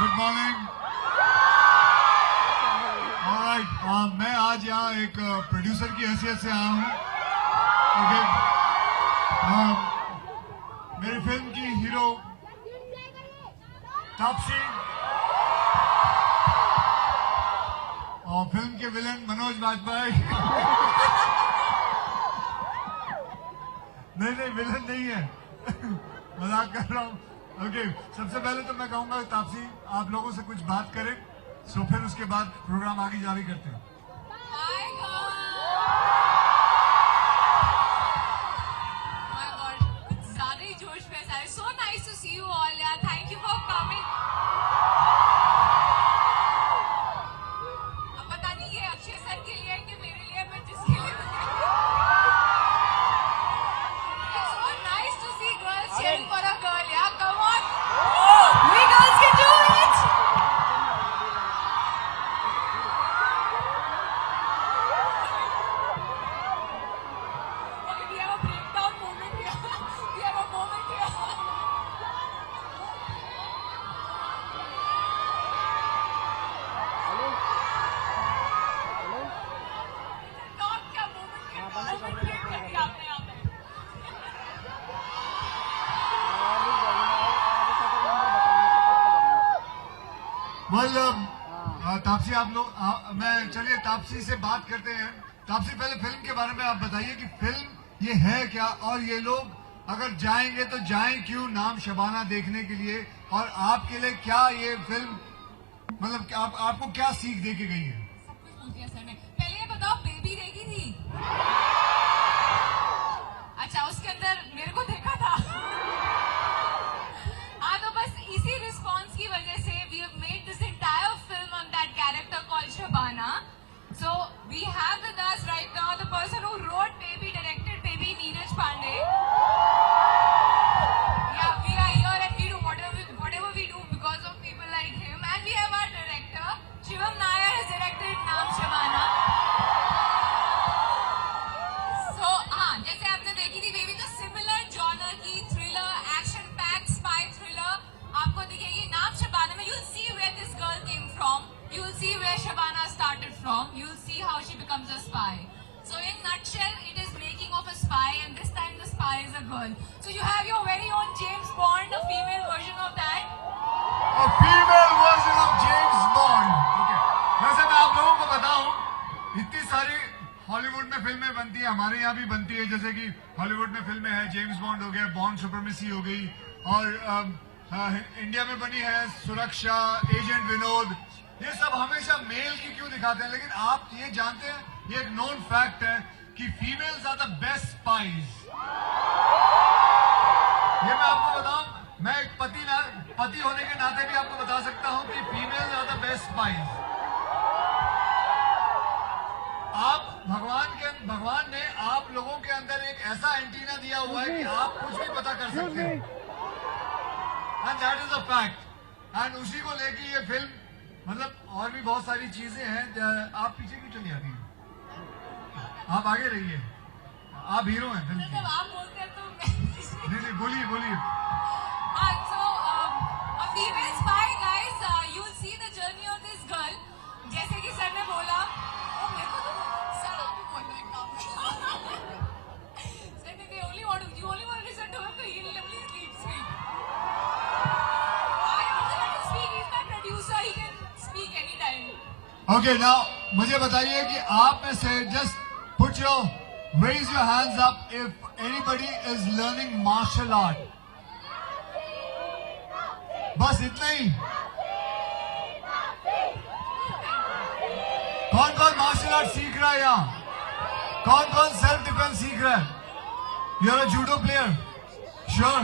Good morning. Alright, मैं आज यहाँ एक प्रोड्यूसर की हैसियत से आया हूँ। ओके, मेरी फिल्म की हीरो तापसी और फिल्म के विलेन मनोज वाजपेयी। नहीं विलेन नहीं है, मजाक कर रहा हूँ। ओके, सबसे पहले तो मैं कहूंगा तापसी आप लोगों से कुछ बात करें, सो फिर उसके बाद प्रोग्राम आगे जारी करते हैं। तापसी आप लोग चलिए तापसी से बात करते हैं। तापसी पहले फिल्म के बारे में आप बताइए कि फिल्म ये है क्या, और ये लोग अगर जाएंगे तो जाएं क्यों नाम शबाना देखने के लिए, और आपके लिए क्या ये फिल्म मतलब आपको क्या सीख दे के गई है? सब कुछ पूछ दिया सर ने। पहले ये बताओ बेबी देखी थी? अच्छा, उसके अंदर मेरे को देखा था। हाँ, तो बस इसी रिस्पॉन्स की वजह से we have made this entire film on that character called Shabana. So we have with us right now the person who wrote Baby, directed Baby, Neeraj Pandey. Yeah, we are here and we do whatever we do because of people like him. And we have our director Shivam Nair has directed Naam Shabana. So हाँ, जैसे आपने देखी थी बेबी, तो similar genre की thriller, action packed spy thriller आपको दिखेगी नाम शबाना में। You'll see where this girl came from. You'll see where Shabana started from. You'll see how she becomes a spy. So in nutshell, it is making of a spy, and this time the spy is a girl. So you have your very own James Bond, a female version of that. A female version of James Bond. Okay. वैसे मैं आप लोगों को बताऊं, इतनी सारी हॉलीवुड में फिल्में बनती है, हमारे यहाँ भी बनती है। जैसे कि हॉलीवुड में फिल्में हैं, जेम्स बॉन्ड हो गया, बॉन्ड सुपरमेसी हो गई, और इंडिया में बनी है सुरक्षा, एजेंट विनोद। ये सब हमेशा मेल की क्यों दिखाते हैं, लेकिन आप ये जानते हैं, ये एक नोन फैक्ट है कि females are the best spies. ये मैं आपको बताऊं, मैं एक पति होने के नाते भी आपको बता सकता हूं कि females are the best spies. भगवान ने आप लोगों के अंदर एक ऐसा एंटीना दिया हुआ है कि आप कुछ भी पता कर सकते हैं, and that is a fact. And उसी को लेके ये फिल्म, मतलब और भी बहुत सारी चीजें हैं। आप पीछे क्यों चली आती हैं, आप आगे रहिए, आप हीरो हैं फिल्म के। जब आप बोलते हैं तो नहीं बोलिए। So a female spy, guys, you'll see the journey of this girl. जैसे कि सर ने बोला, मेरे को तो सर आप ही बोल रहे हैं काम। सर ने you only want to listen to him, so he'll only speak. I also let him speak. He's my producer. He can speak anytime. Okay, now मुझे बताइए कि आप में से just raise your hands up if anybody is learning martial art. बस इतना ही। कौन कौन मार्शल आर्ट सीख रहा है यहाँ? कौन कौन सेल्फ डिफेंस सीख रहा है? You are a judo player? Sure?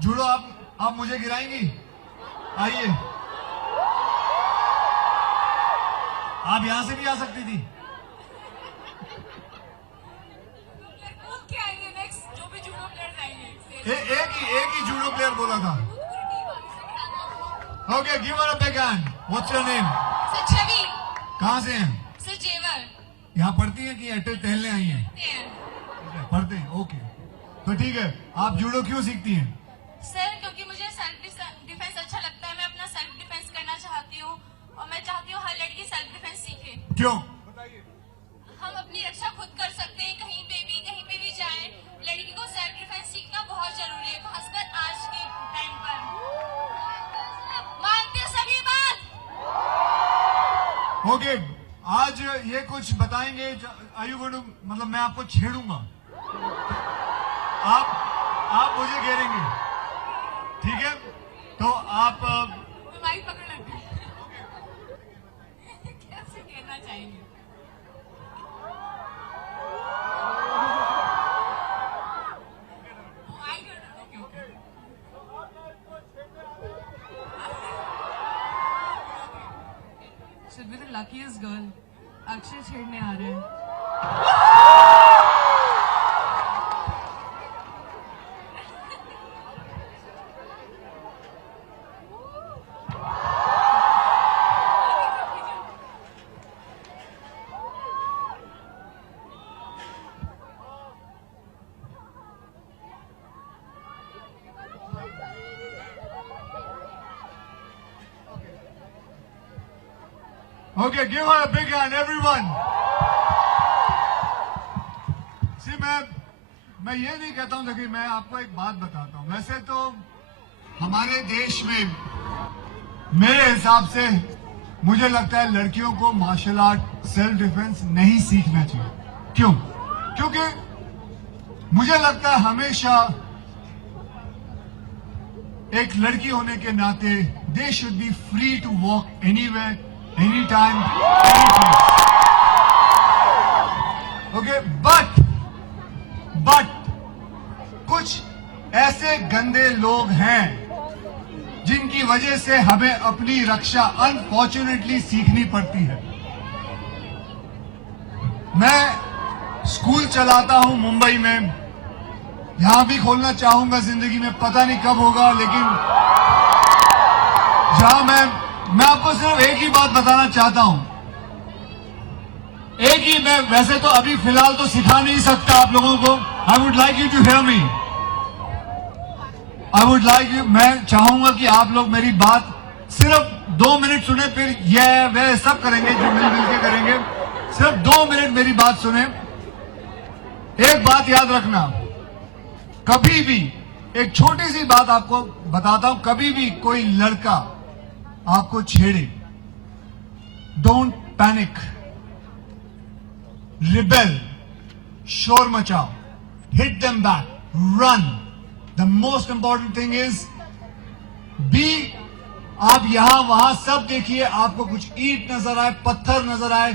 Judo आप मुझे गिराएंगी? आइए, आप यहां से भी आ सकती थी। एक ही जूडो प्लेयर बोला था। Okay, give her a big hand. What's your name? Sir Chhavi. कहाँ से हैं? सर जेवर। यहाँ पढ़ती हैं कि एयरटेल टहलने आई हैं? पढ़ते हैं। ओके, तो ठीक है। आप जूडो क्यों सीखती हैं? सर क्योंकि मुझे सेल्फ डिफेंस अच्छा लगता है, मैं अपना सेल्फ क्यों? हम अपनी रक्षा खुद कर सकते हैं, कहीं पे भी जाएं। लड़की को सेल्फ डिफेंस सीखना बहुत जरूरी है, खासकर आज के टाइम पर। मानते हो सभी बात? ओके, आज ये कुछ बताएंगे। आयु गोइंग टू, मतलब मैं आपको छेड़ूंगा, आप मुझे घेरेंगे, ठीक है? तो आप माइक पकड़ लेते कैसे कहना चाहेंगे? Should be the luckiest girl. Akshay छेड़ने आ रहे हैं. Okay, give her a big hand, everyone. See, मैं ये नहीं कहता हूं, देखिए मैं आपको एक बात बताता हूं। वैसे तो हमारे देश में मेरे हिसाब से मुझे लगता है लड़कियों को मार्शल आर्ट, सेल्फ डिफेंस नहीं सीखना चाहिए। क्यों? क्योंकि मुझे लगता है हमेशा एक लड़की होने के नाते they should be free to walk anywhere, anytime, any place. Okay, but कुछ ऐसे गंदे लोग हैं जिनकी वजह से हमें अपनी रक्षा अनफॉर्चुनेटली सीखनी पड़ती है। मैं स्कूल चलाता हूं मुंबई में, यहां भी खोलना चाहूंगा जिंदगी में, पता नहीं कब होगा, लेकिन जहां मैं आपको सिर्फ एक ही बात बताना चाहता हूं। एक ही, मैं वैसे तो अभी फिलहाल तो सिखा नहीं सकता आप लोगों को। I would like you to hear me. मैं चाहूंगा कि आप लोग मेरी बात सिर्फ 2 मिनट सुने, फिर ये वे सब करेंगे जो मिल के करेंगे। सिर्फ 2 मिनट मेरी बात सुने। एक बात याद रखना, कभी भी, एक छोटी सी बात आपको बताता हूं, कभी भी कोई लड़का आपको छेड़े, डोंट पैनिक, रिबेल, शोर मचाओ, hit them back, run. The most important thing is be, आप यहां वहां सब देखिए, आपको कुछ ईंट नजर आए, पत्थर नजर आए,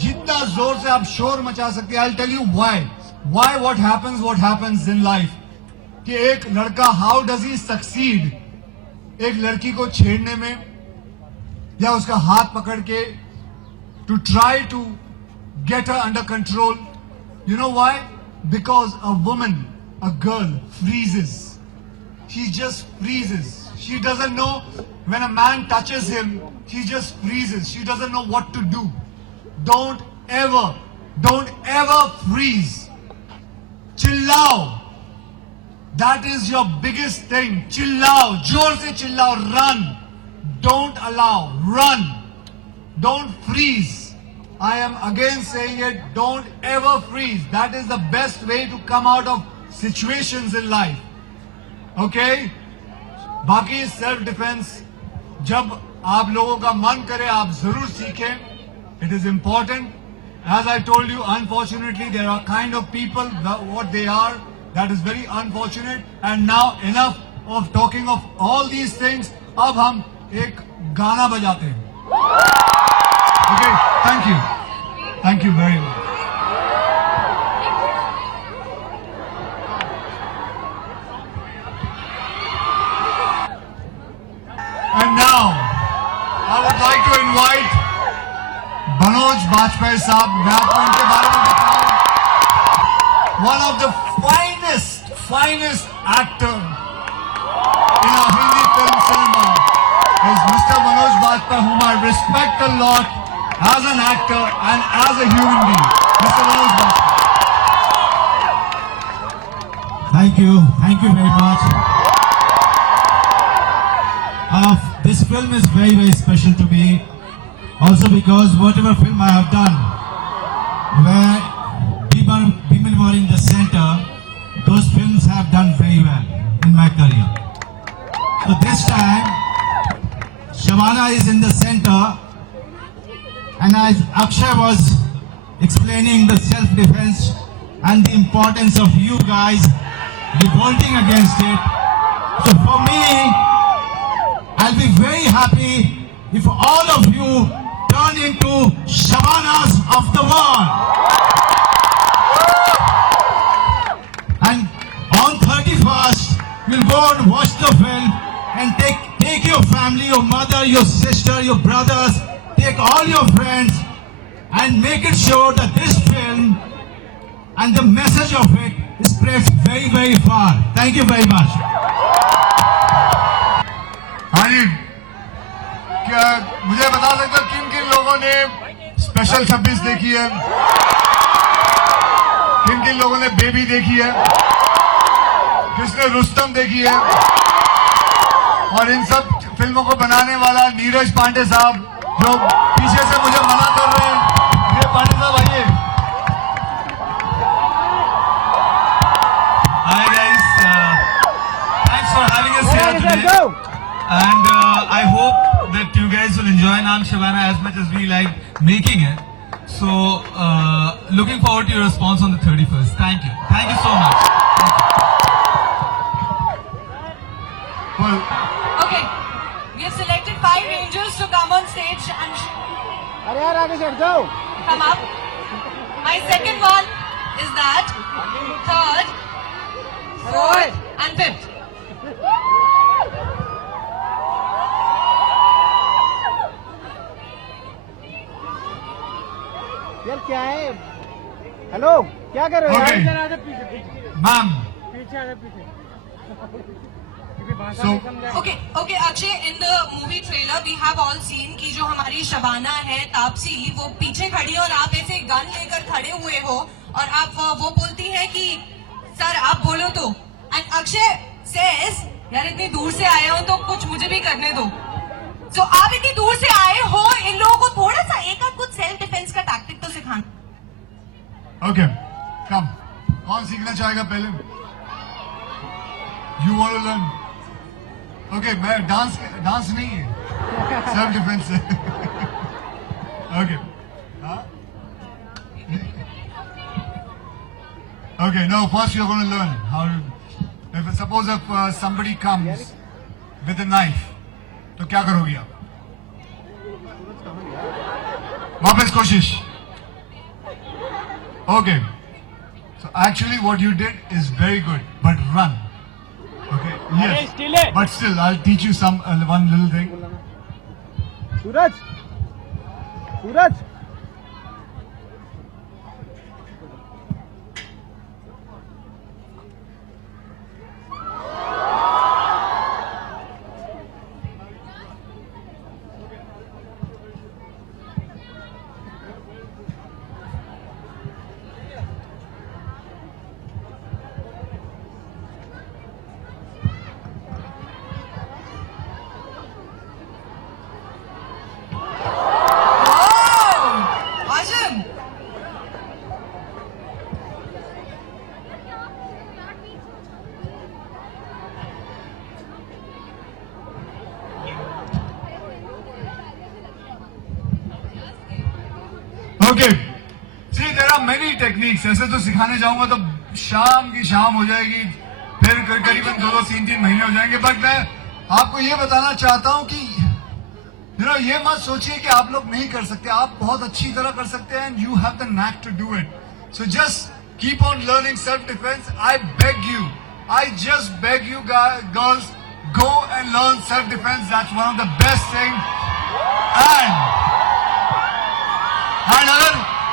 जितना जोर से आप शोर मचा सकते हैं। I will tell you why what happens in life, कि एक लड़का हाउ डज ही सक्सीड एक लड़की को छेड़ने में या उसका हाथ पकड़ के to try to get her under control. You know why? Because a woman, a girl freezes. She just freezes. She doesn't know when a man touches him, she just freezes. She doesn't know what to do. Don't ever freeze. Chillao. That is your biggest thing. Chillao. जोर से चिल्लाओ. Run. Don't allow. Run. Don't freeze. I am again saying it. Don't ever freeze. That is the best way to come out of situations in life. Okay? बाकी self defence जब आप लोगों का मन करे आप जरूर सीखें. It is important. As I told you, unfortunately there are kind of people what they are. That is very unfortunate. And now enough of talking of all these things. अब हम एक गाना बजाते हैं. Okay? Thank you. Thank you very much. And now, I would like to invite Manoj Bajpayee साहब. मैं आपको इनके बारे में बताऊं. One of the finest actor in our Hindi film cinema is Mr. Manoj Bajpayee, whom I respect a lot as an actor and as a human being. Mr. Manoj Bajpayee. Thank you very much. This film is very special to me. Also because whatever film I have done, where women were in the center, those films have done very well in my career. So this time, Shabana is in the center, and as Akshay was explaining the self-defense and the importance of you guys revolting against it. So for me, I'll be very happy if all of you turn into Shabanas of the world. And on 31st, you'll go and watch the film and take your family, your mother, your sister, your brothers, take all your friends and make it sure that this film and the message of it spreads very, very far. Thank you very much. हाँ जी, क्या मुझे बता सकते हो किन किन लोगों ने स्पेशल 26 देखी है, किन किन लोगों ने बेबी देखी है, किसने रुस्तम देखी है, और इन सब फिल्मों को बनाने वाला नीरज पांडे साहब जो पीछे से मुझे मना कर रहे हैं, ये पांडे साहब आइए। Hi guys, thanks for having us here today. And I hope that you guys will enjoy Naam Shabana as much as we like making it. So looking forward to your response on the 31st. Thank you so much. Well, Okay, we have selected 5 angels to come on stage and come up. My second one is that, third, fourth, and fifth. यार क्या है? हेलो, क्या कर रहे हो? Okay. ma'am, so Okay, Akshay, in the movie trailer we have all seen कि जो हमारी शबाना है तापसी, वो पीछे खड़ी है और आप ऐसे गन लेकर खड़े हुए हो और आप वो बोलती है कि सर आप बोलो तो, एंड अक्षय says यार इतनी दूर से आए हो तो कुछ मुझे भी करने दो. So आप इतनी दूर से आए हो, इन लोगों को थोड़ा सा एक आध कुछ सेल्फ डिफेंस का टैक्टिक तो सिखाना. okay, come. कौन सीखना चाहेगा पहले? You want to learn? Okay, मैं डांस नहीं है, सेल्फ डिफेंस है. Okay. हाँ? Okay, no, first you're going to learn how to, suppose if somebody comes with a knife, तो क्या करोगी आप? वापस कोशिश. Okay. So actually what you did is very good, but run. Okay. Yes. But still, I'll teach you one little thing. Suraj, Suraj. Awesome. Okay. See, there are many techniques. ऐसे तो सिखाने जाऊंगा तो शाम की शाम हो जाएगी, फिर करीबन 2-3 महीने हो जाएंगे. बट मैं आपको ये बताना चाहता हूँ कि ये मत सोचिए कि आप लोग नहीं कर सकते. आप बहुत अच्छी तरह कर सकते हैं. You have the knack to do it. So just keep on learning self-defense. I beg you. I just beg you girls, go and learn self-defense. That's one of the best things. And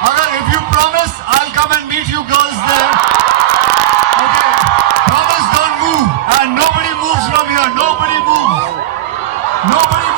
agar if you promise, I'll come and meet you girls there. Okay. Promise, don't move. And nobody moves from here. Nobody moves. Nobody